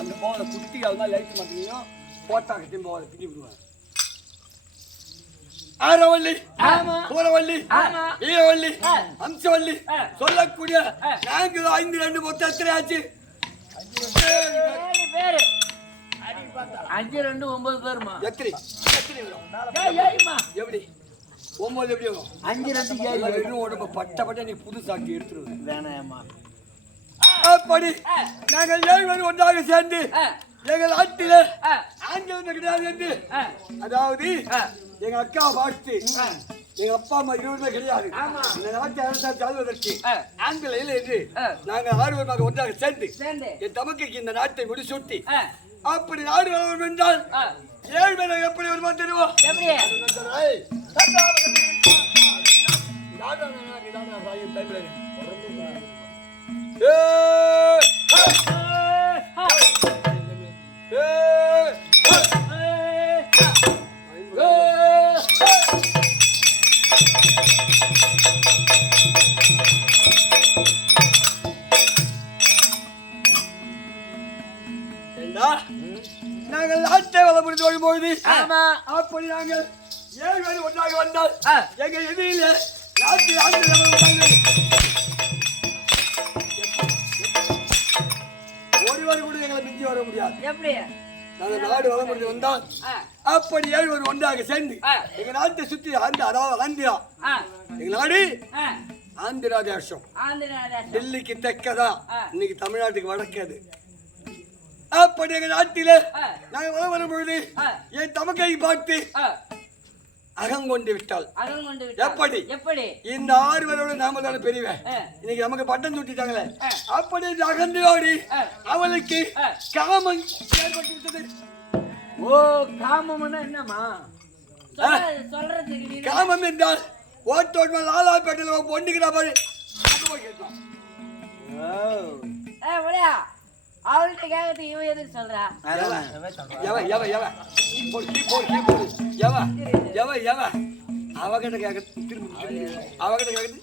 அந்த போகிற குட்டி அதெல்லாம் லைட் மாட்டீங்கன்னா போட்டா கட்டி போகாத பிடி விடுவேன். ஆரவள்ளி, பூரவள்ளி, ஈரவள்ளி, அம்சவள்ளி சொல்லக்கூடிய 4 5 2 மொத்தம் எத்தனை ஆச்சு? 5 2 9 பேருமா? எத்தனை எப்படி 9 எப்படி வரும்? 5 2 7 இன்னும் உடம்பு பட்ட நீ புது சாக்கி எடுத்துருவேன். வேணாமா? அப்படி நாங்கள் 7 பேர் ஒன்றாக சேர்ந்து எங்கள் நாட்டிலே ஆண்கள் கிடையாது என்று, அதாவது எங்க அக்கா வாழ்த்து எங்க அப்பா அம்மா 20 பேர் கிடையாது. இந்த நாட்டை அரசாட்சி ஆள்வதற்கு ஆண்கள் இல்லை என்று நாங்கள் 6 பேர் ஒன்றாக சேர்ந்து என் தமக்கைக்கு இந்த நாட்டை முடிசூட்டி அப்படி நாடு வளரும் என்றால் 7 பேரை எப்படி வருமா தெரியுமா? நாங்கள் நாட்டை வளமுடிந்து வரும்பொழுது அப்படி நாங்கள் 7 பேர் ஒன்றாக வந்தால் எங்கள் எதிரிலே நாட்டில் ஒருவர் கூட எங்களை மிஞ்சி வர முடியாது. எப்படி நாங்கள் நாடு வளமுடிந்து வந்தால் அப்படி 7 பேர் ஒன்றாக சேர்ந்து எங்க நாட்டை சுற்றி அதாவது ஆந்திரா, எங்க நாடு ஆந்திரா தேசம். டெல்லிக்கு தெற்கதா, இன்னைக்கு தமிழ்நாட்டுக்கு வடக்கது. அப்படி எங்க நாட்டில நாங்கள் வளம் வரும் பொழுது என் தமக்கை பார்த்து அகங்கொண்டு விட்டாள். எப்படி இந்த 6 பேரோட நாம தானே பெரியவன், இன்னைக்கு நமக்கு பட்டம் சுட்டிட்டாங்களே. அப்படி அகந்தோடி அவளுக்கு காமம் ஏற்பட்டு விட்டது. ஓ, காமம்னா என்னமா சொல்றது? காமம் என்றால் ஓட்டோட்மா லாலாப்பேட்டையில் பொண்ணுக்கிறா பாரு கேட்கலாம். அவள்கிட்ட கேட்கறது இவன் எதுக்கு சொல்றா? அவகிட்ட கேட்கறது அவகிட்ட கேட்கறது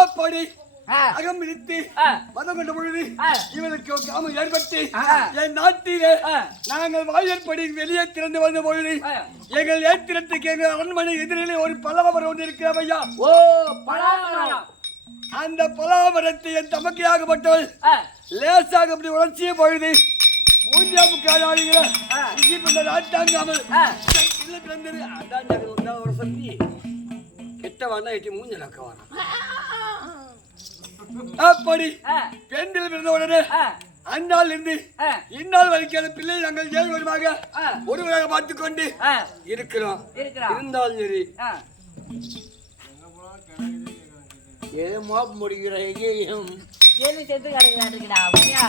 அப்படி அகம் விழித்து மதம் கொண்ட பொழுது இவனுக்கு காமம் ஏற்பட்டு என் நாட்டிலே நாங்கள் வாயிற்படி வெளியே திறந்து வந்த பொழுது எங்கள் ஏத்திரத்துக்கு எங்கள் அரண்மனை எதிரிலே ஒரு பலாமரம் ஒன்று இருக்கிறவையா. ஓ, பலாமரம். அந்த பலாமரத்தை என் தமக்கையாகப்பட்டவள் லேசாக அப்படி உணர்ச்சிய பொழுது 3 காலாளிகளை நாட்டாங்காமல் பிறந்தது. அதான் ஒரு சொல்லி கெட்ட வாண்டா எட்டி மூஞ்சல் அக்க வாரம். அப்படி பெண்கள் பிறந்த உடனே அந்நாள் இருந்து இந்நாள் வரைக்கும் பிள்ளை நாங்கள் 7 பேருமாக ஒருவராக பார்த்துக் கொண்டு இருக்கிறோம். இருந்தாலும் சரி ஏதோ மோப்ப முடிக்கிற எங்கேயும் ஏழு செத்து கிடக்குறா அப்படியா?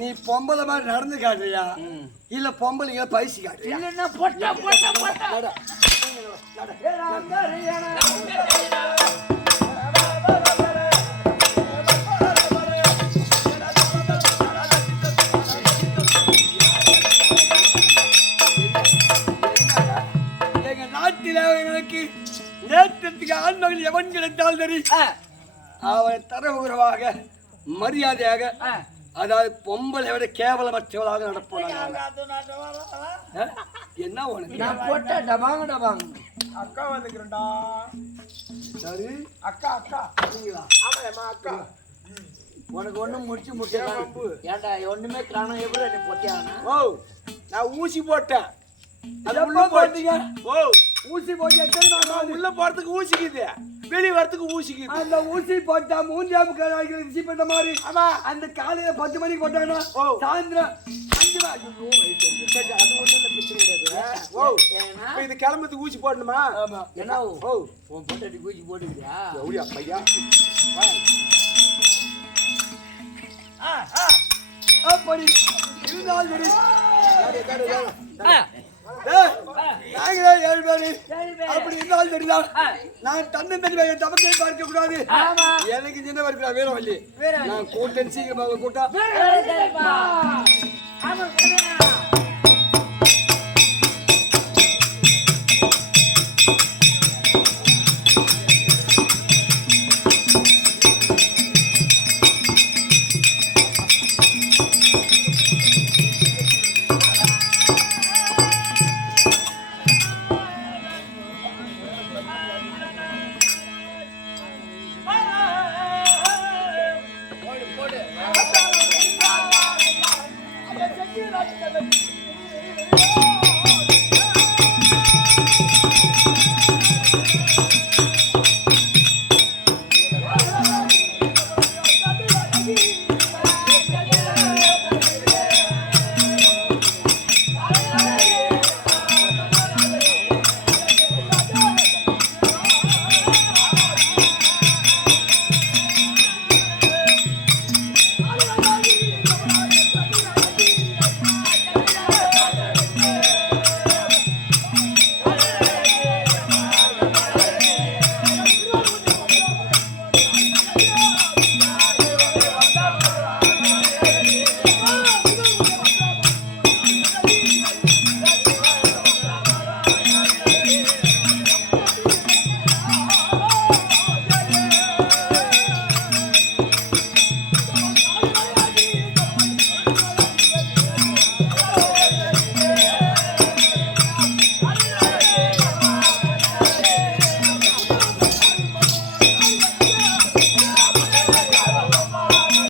நீ பொம்பளை மாதிரி நடந்து காட்டுறியா இல்ல பொம்பளைங்க பைசி காட்டுறியா? எங்க நாட்டில எங்களுக்கு நேற்றத்துக்கு ஆண்மகள் எவன் கிடைத்தால் சரி அவனை தரவுறவாக மரியாதையாக, அதாவது பொம்பளை விட கேவலமற்றவளாக நடப்போம். என்ன உனக்கு அக்கா வந்துக்கிறேன்டா. சரி அக்கா அக்கா ஆமாம்மா அக்கா. உனக்கு ஒன்றும் முடிச்சு முட்டை ஏன்டா ஒண்ணுமே காணும். எப்படி பொட்டியானா? ஓ, நான் ஊசி போட்டேன். அது உள்ள எப்ப போட்டீங்க போட்டீங்க? ஓ ஊசி போட்டு எத்தனை நாள் ஆகுது? உள்ள போறதுக்கு ஊசிக்குது வெளிய வரதுக்கு ஊசிக்குது அந்த ஊசி போட்டா மூஞ்சாம ரிசீவ் பண்ண மாதிரி ஆமா அந்த காலையில 10 மணிக்கு போட்டாங்கன்னா ஓ. சாயந்தரம் 5 மணி. சரி, அது ஒண்ணும் இல்ல பிரச்சனை கிடையாது ஓ இப்ப இது கிளம்புறதுக்கு ஊசி போடணுமா ஆமா. என்ன ஓ உன் பொண்டாட்டி பூச்சி போட்டுக்கிறியா எவ்வளோ பையா அப்படி இருந்தால் சரி. ஆ, ஏய், நாங்களே 7 பேரு. சரி பே. அப்படி இருந்தாலும் சரிதான். ஆ, நான் தன்னந்தனி தமக்கை பார்க்க கூடாது. ஆமா. எனக்கு சின்ன இருக்கிற வீரவல்லி. வீரவல்லி. நான் கூட்டம் சீக்கிரமாக கூட்டா. சரிப்பா. ஆமா, கொடுமையா. போடு, போடு.